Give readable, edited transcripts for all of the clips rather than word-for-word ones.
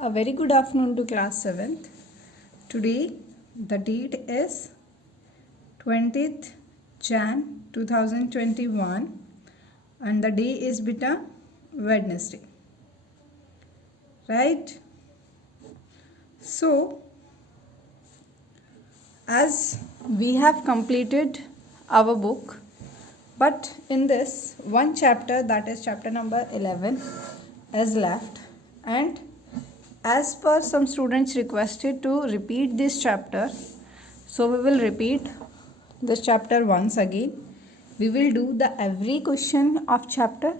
A very good afternoon to class 7th. Today the date is 20th Jan 2021 and the day is beta Wednesday. Right? So as we have completed our book, but in this one chapter, that is chapter number 11, is left, and as per some students requested to repeat this chapter, so we will repeat this chapter once again. We will do the every question of chapter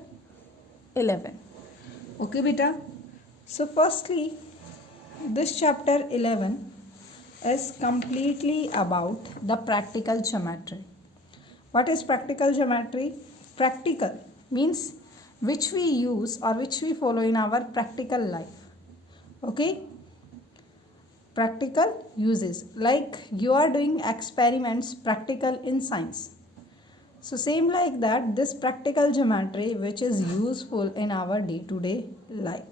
11. Okay beta. So firstly, this chapter 11 is completely about the practical geometry. What is practical geometry? Practical means which we use or which we follow in our practical life. Okay, practical uses, like you are doing experiments practical in science. So same like that, this practical geometry which is useful in our day-to-day life.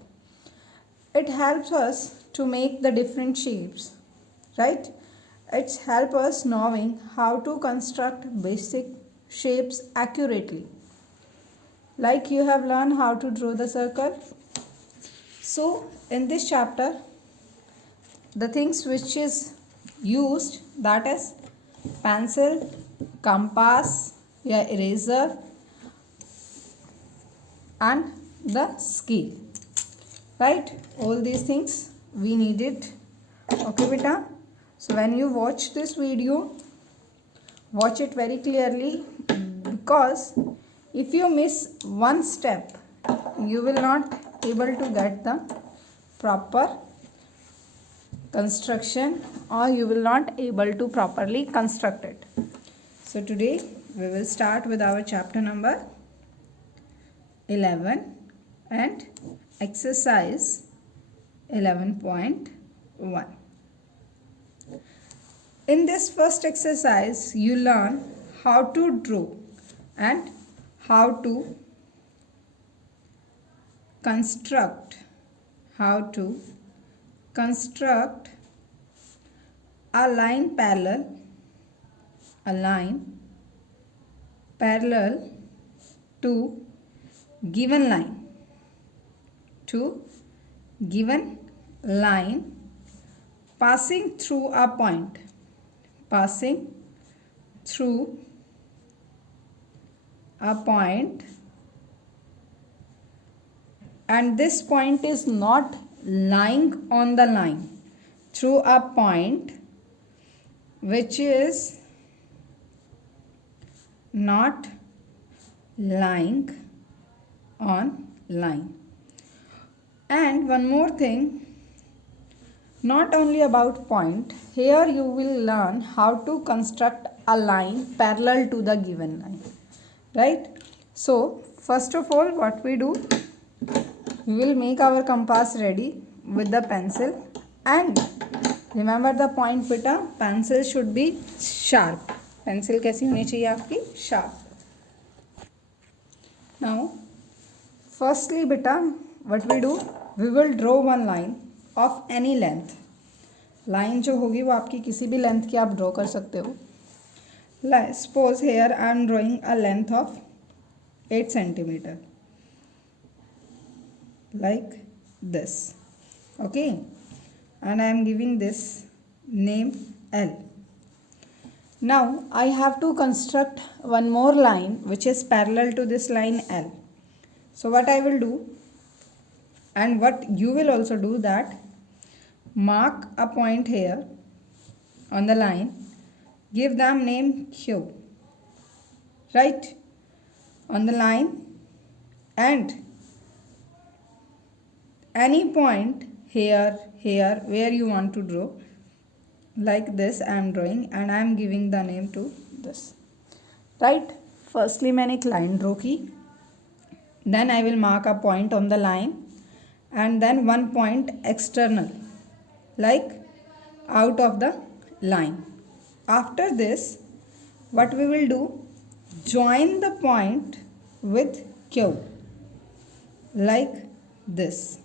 It helps us to make the different shapes, right? It's help us knowing how to construct basic shapes accurately. Like you have learned how to draw the circle. So in this chapter, the things which is used, that is pencil, compass, eraser and the scale, right? All these things we needed. Okay beta. So when you watch this video, watch it very clearly, because if you miss one step, you will not able to get the proper construction, or you will not able to properly construct it. So today we will start with our chapter number 11 and exercise 11.1. In this first exercise, you learn how to draw and how to construct a line parallel to given line passing through a point, and this point is not lying on the line, through a point which is not lying on line. And one more thing, not only about point, here you will learn how to construct a line parallel to the given line, right? So first of all, what we do, we will make our compass ready with the pencil, and remember the point beta, pencil should be sharp. Pencil कैसी होनी चाहिए आपकी? Sharp. Now firstly beta, what we do, we will draw one line of any length. Line जो होगी वो आपकी किसी भी लेंथ की आप ड्रॉ कर सकते हो. Suppose here I am drawing a length of 8 centimeter, like this. Okay, and I am giving this name L. Now I have to construct one more line which is parallel to this line L. So what I will do, and what you will also do, that mark a point here on the line, give them name Q, right, on the line, and any point here where you want to draw, like this I am drawing and I am giving the name to this, right? Firstly मैंने एक line draw की, then I will mark a point on the line, and then one point external, like out of the line. After this, what we will do, join the point with Q, like this.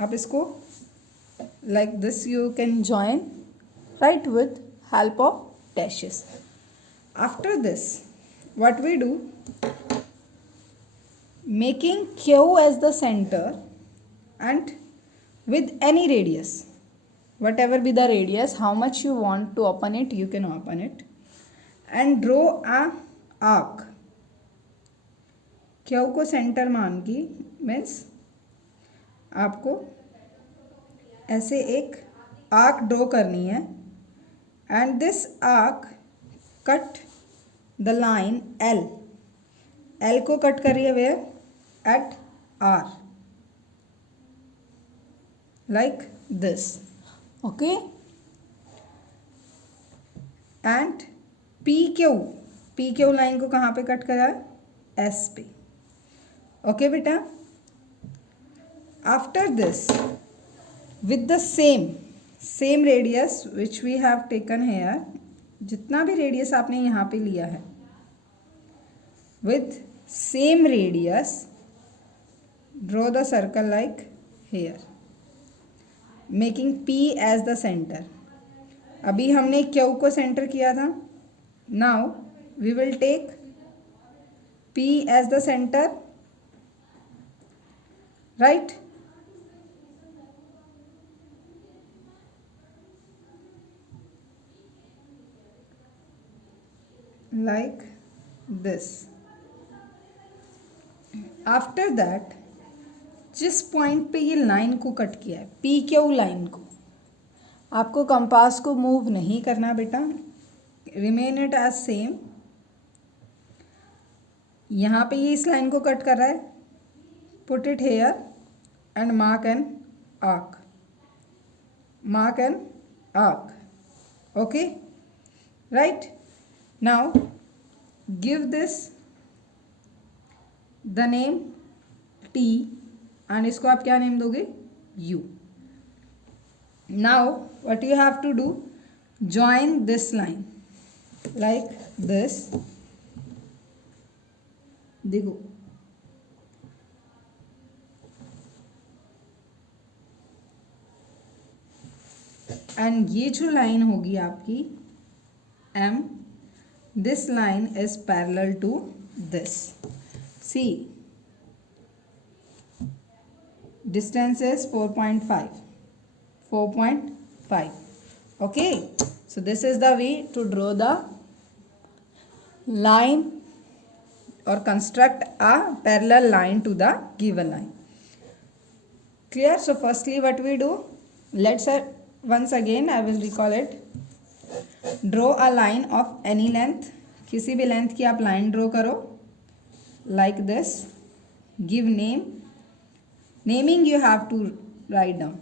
आप इसको like this you can join, right, with help of dashes. After this, what we do, making Q as the center and with any radius, whatever be the radius, how much you want to open it, you can open it and draw a arc. Q को centre मान की means आपको ऐसे एक arc draw करनी है and this arc cut the line L. L को cut करिए where at R, like this. Okay. And P Q line को कहाँ पे कट करा है? एस पे. ओके बेटा. After this, with the same radius which we have taken here, जितना भी रेडियस आपने यहाँ पे लिया है, with same radius draw the circle like here, making P as the center. अभी हमने Q को सेंटर किया था. Now we will take P as the center, right? Like this. After that, जिस पॉइंट पे ये लाइन को कट किया है, पी क्यू लाइन को, आपको कंपास को मूव नहीं करना बेटा, रिमेन इट एज सेम. यहाँ पे ये इस लाइन को कट कर रहा है, put it here and mark an arc. Mark an arc. Okay, right. Now give this the name T and इसको आप क्या नेम दोगे? U. Now what you have to do, join this line like this. देखो, and ये जो line होगी आपकी M, this line is parallel to this. See, distance is 4.5. 4.5. Okay, so this is the way to draw the line or construct a parallel line to the given line. Clear? So firstly what we do, let's once again I will recall it. Draw a line of any length, किसी भी length की आप line draw करो like this. Give name. Naming you have to write down.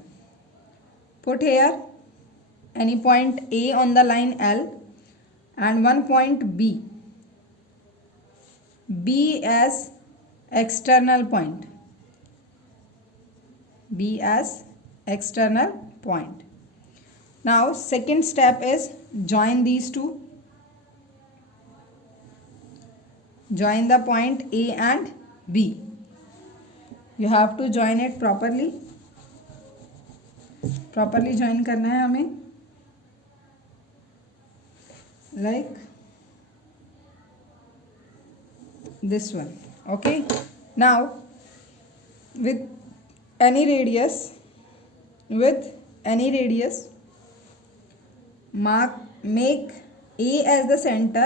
Put here any point A on the line L and one point B. B as external point. B as external point. Now second step is join these two. Join the point A and B. You have to join it properly. Properly join करना है हमें. Like this one. Okay. Now with any radius, make A as the center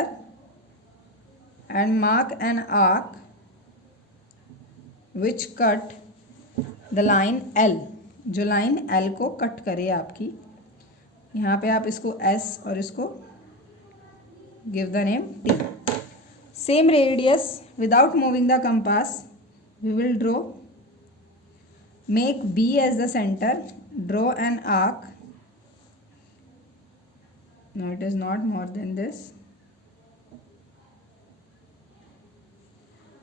and mark an arc which cut the line L. जो line L को cut करे आपकी, यहाँ पे आप इसको S और इसको give the name T. Same radius, without moving the compass, we will draw. Make B as the center, draw an arc. No, it is not more than this.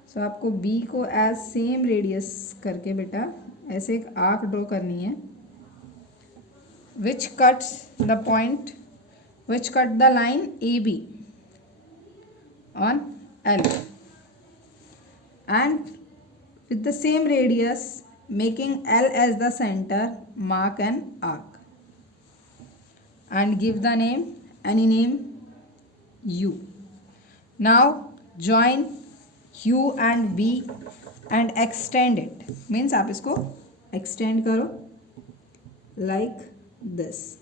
So आपको B को as same radius करके बेटा ऐसे एक arc draw करनी है which cuts the point, which cut the line AB on L, and with the same radius making L as the center, mark an arc and give the name, any name, U. Now join U and B and extend it. Means आप इसको extend करो like this.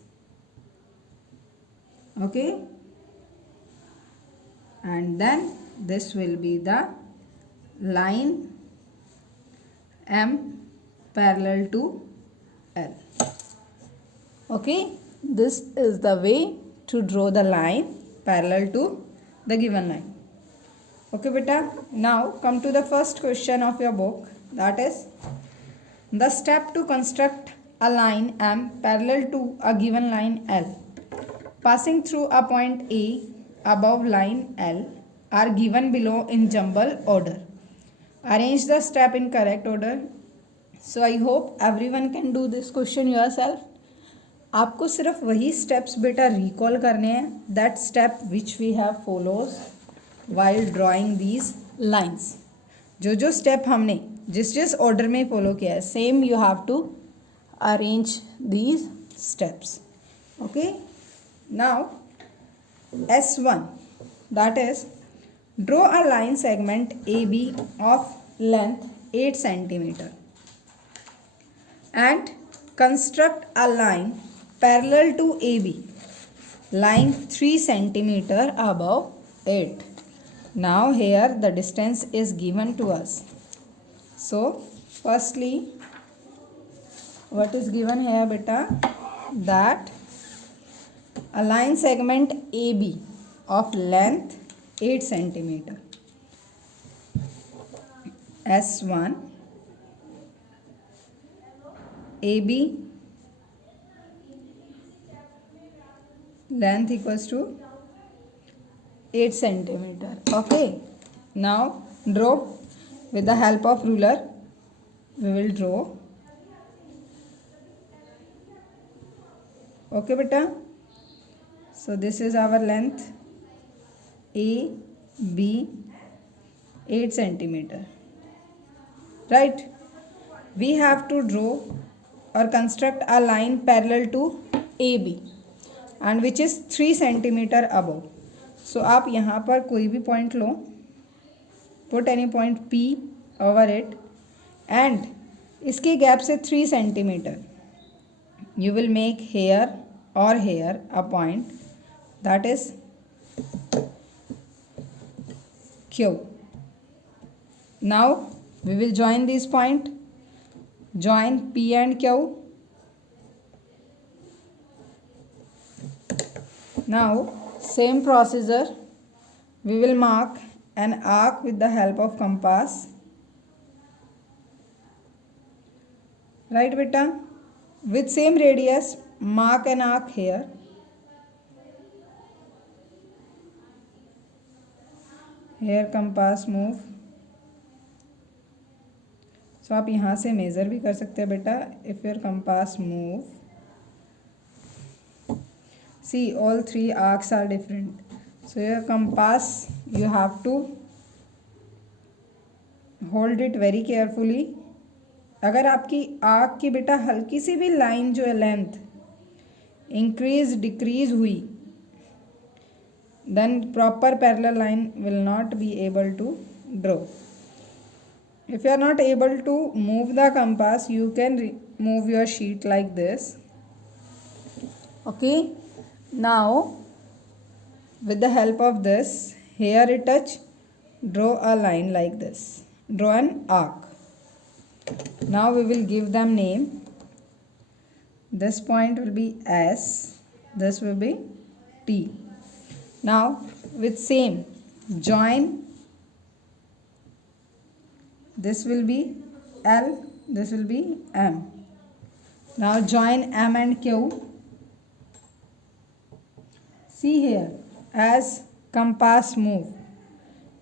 Okay, and then this will be the line M parallel to L. Okay, this is the way to draw the line parallel to the given line. Okay beta, now come to the first question of your book, that is the step to construct a line M parallel to a given line L passing through a point A above line L are given below in jumble order. Arrange the step in correct order. So I hope everyone can do this question yourself. आपको सिर्फ वही steps बेटा recall करने हैं, that step which we have follows while drawing these lines. जो जो step हमने जिस जिस ऑर्डर में फॉलो किया है, same you have to arrange these steps. Okay, now S1, that is draw a line segment AB of length 8 cm and construct a line parallel to AB lying 3 cm above 8. Now here the distance is given to us. So firstly, what is given here beta, that a line segment AB of length 8 cm. S1 AB length equals to 8 cm. Okay, now draw with the help of ruler. We will draw. Okay beta, so this is our length AB 8 cm, right? We have to draw or construct a line parallel to AB and which is 3 cm above. So आप यहाँ पर कोई भी point low, put any point P over it and इसके gap से 3 cm. You will make here or here a point, that is Q. Now we will join this point, join P and Q. Now same procedure, we will mark an arc with the help of compass, right beta? With same radius, mark an arc here. Here compass move. So आप यहाँ से measure भी कर सकते हैं बेटा. If your compass move, see all three arcs are different. So your compass, you have to hold it very carefully. अगर आपकी आर्क की बेटा हल्की सी भी लाइन जो है लेंथ इंक्रीज डिक्रीज हुई, then proper parallel line will not be able to draw. If you are not able to move the compass, you can move your sheet like this. Okay, now with the help of this, here it touch, draw a line like this, draw an arc. Now we will give them name. This point will be S, this will be T. Now with same, join, this will be L, this will be M. Now join M and Q. See here, as compass move.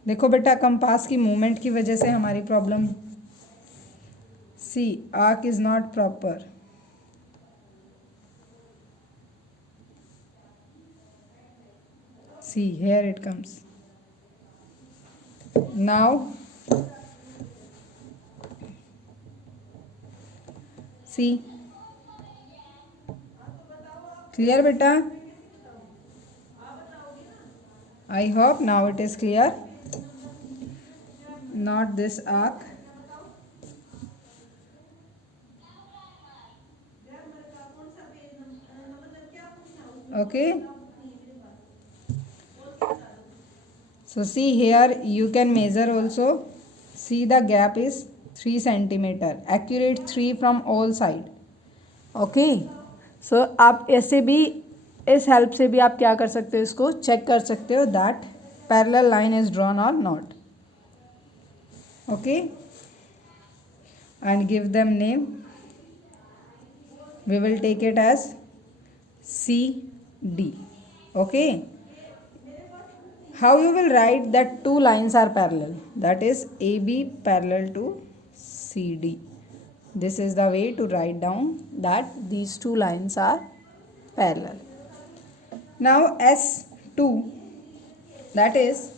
देखो बेटा compass की movement की वजह से हमारी problem. See, arc is not proper. See, here it comes. Now C. Clear बेटा? I hope now it is clear. Not this arc. Okay. So see here you can measure also. See the gap is 3 centimeter. Accurate 3 from all side. Okay. So आप ऐसे भी इस help से भी आप क्या कर सकते हो, इसको चेक कर सकते हो that parallel line is drawn और not. Okay. And give them name. We will take it as CD. Okay. How you will write that two lines are parallel, that is AB parallel to CD. This is the way to write down that these two lines are parallel. Now S2, that is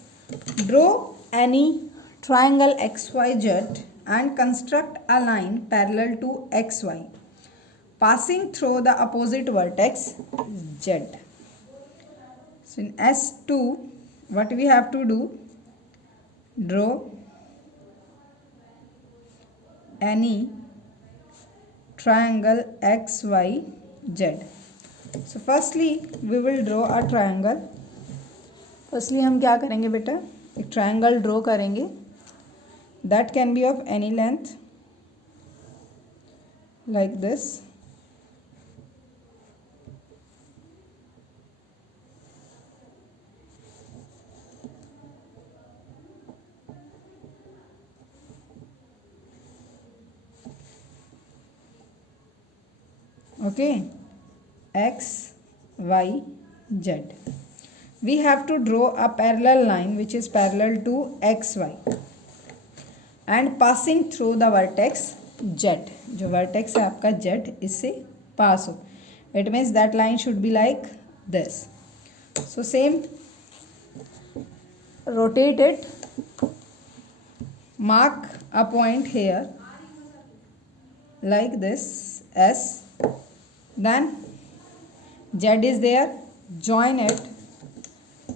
draw any triangle XYZ and construct a line parallel to XY passing through the opposite vertex Z. So in S2 what we have to do, draw any triangle XYZ. So firstly we will draw a triangle. Firstly हम क्या करेंगे बेटा, एक triangle draw करेंगे. That can be of any length like this. Okay, X, Y, Z. We have to draw a parallel line which is parallel to XY and passing through the vertex Z. जो vertex है आपका Z, इससे pass हो. It means that line should be like this. So same, rotate it, mark a point here like this S. Then Z is there, join it,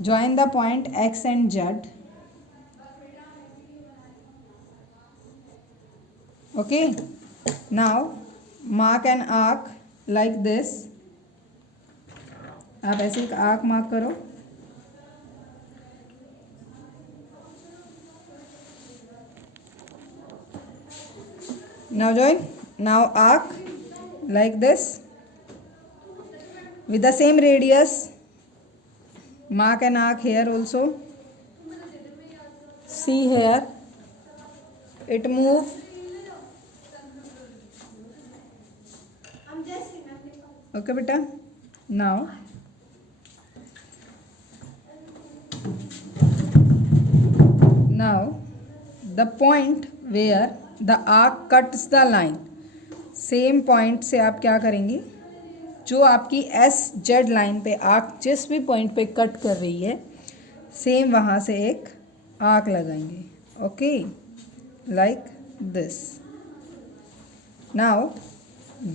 join the point X and Z. Okay, now mark an arc like this. आप ऐसे एक arc mark करो. Now join, now arc like this with the same radius. Mark an arc here also. See here it move. Okay beta. Now the point where the arc cuts the line, same point से आप क्या करेंगे, जो आपकी S Z line पे arc जिस भी point पे कट कर रही है सेम वहाँ से एक आर्क लगाएंगे. Okay, like this. Now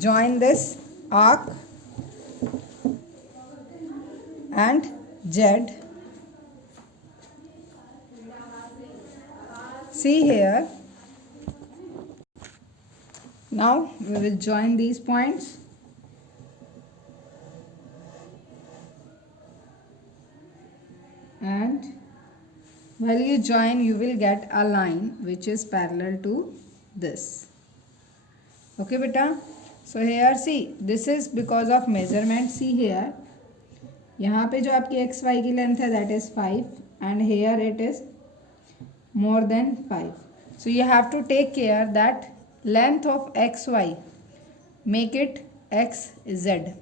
join this arc and Z. See here. Now we will join these points. And while you join you will get a line which is parallel to this. Okay beta. So here see, this is because of measurement. See here, यहाँ पे जो आपकी X Y की लेंथ है that is 5 and here it is more than 5. So you have to take care that length of X Y make it X Z.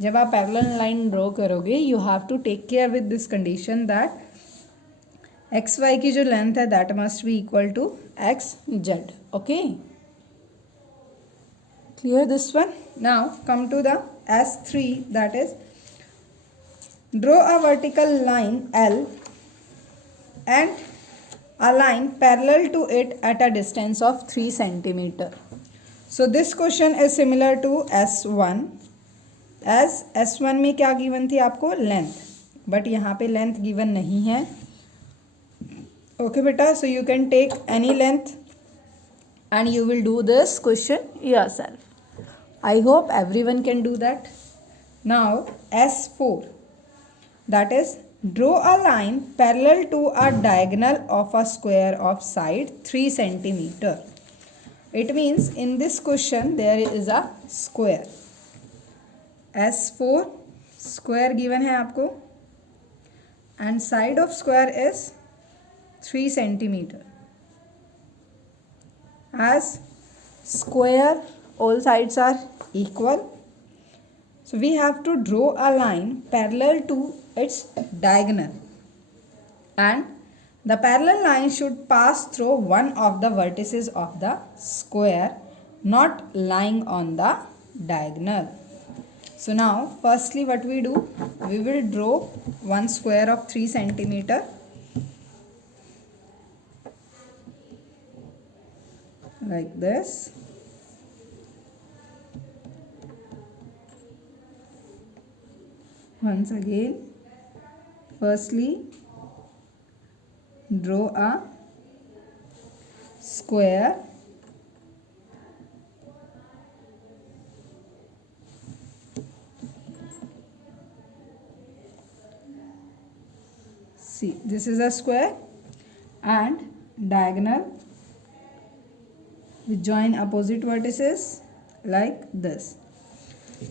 जब आप parallel line draw करोगे you have to take care with this condition that X Y की जो length है that must be equal to X Z. Okay, clear this one. Now come to the S3, that is draw a vertical line L and a line parallel to it at a distance of 3 centimeter. So this question is similar to S1. As S1 में क्या given थी आपको, length, but यहाँ पे length given नहीं है. Okay बेटा, so you can take any length and you will do this question yourself. I hope everyone can do that. Now S4, that is, draw a line parallel to a diagonal of a square of side 3 centimeter. It means in this question there is a square. S4 square given है आपको and side of square is 3 centimeter. As square all sides are equal, so we have to draw a line parallel to its diagonal, and the parallel line should pass through one of the vertices of the square not lying on the diagonal. So now firstly what we do, we will draw one square of 3 centimeter like this. Once again, firstly draw a square see, this is a square and diagonal. We join opposite vertices like this.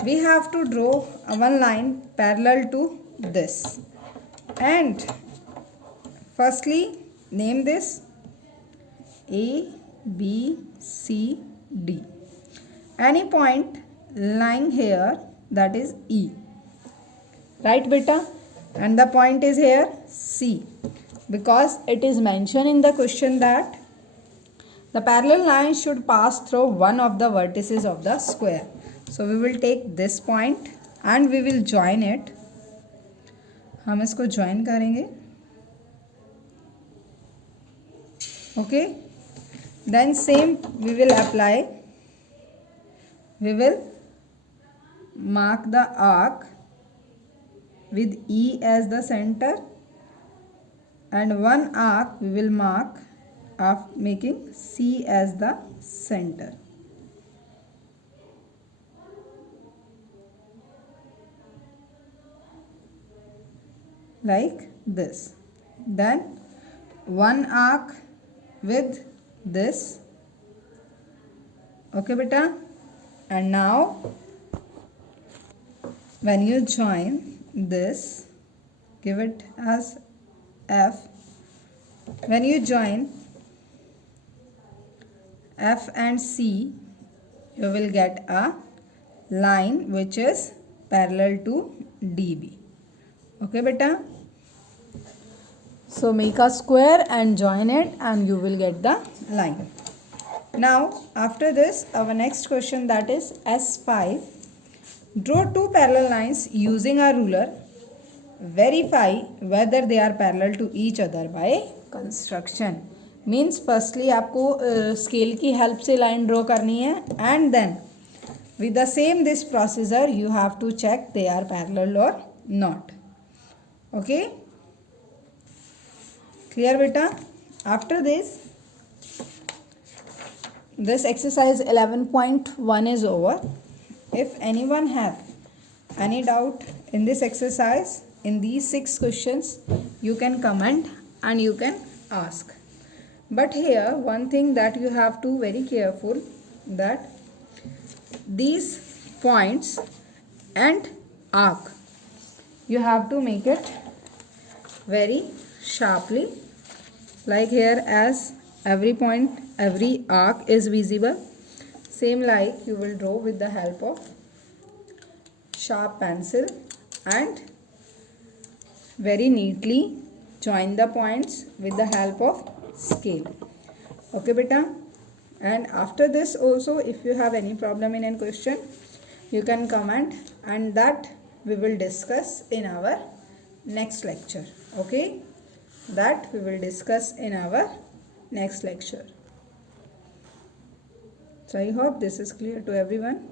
We have to draw one line parallel to this, and firstly name this A, B, C, D. Any point lying here, that is E, right beta, and the point is here C, because it is mentioned in the question that the parallel line should pass through one of the vertices of the square. So we will take this point and we will join it. हम इसको join करेंगे. Okay. Then same we will apply. We will mark the arc with E as the center, and one arc we will mark of making C as the center. Like this. Then one arc with this. Okay beta, and now when you join this, give it as F. When you join F and C, you will get a line which is parallel to DB. Okay beta, so make a square and join it and you will get the line. Now after this, our next question, that is S5. Draw two parallel lines using a ruler. Verify whether they are parallel to each other by construction. Means firstly आपको scale की help से line draw करनी है, and then with the same this procedure you have to check they are parallel और not. Okay, clear बेटा? After this exercise 11.1 is over. If anyone have any doubt in this exercise, in these 6 questions, you can comment and you can ask. But here one thing that you have to very careful, that these points and arc, you have to make it very sharply, like here, as every point, every arc is visible. Same like you will draw with the help of sharp pencil and very neatly join the points with the help of scale. Okay beta, and after this also, if you have any problem in a question, you can comment, and that we will discuss in our next lecture. Okay, that we will discuss in our next lecture. So I hope this is clear to everyone.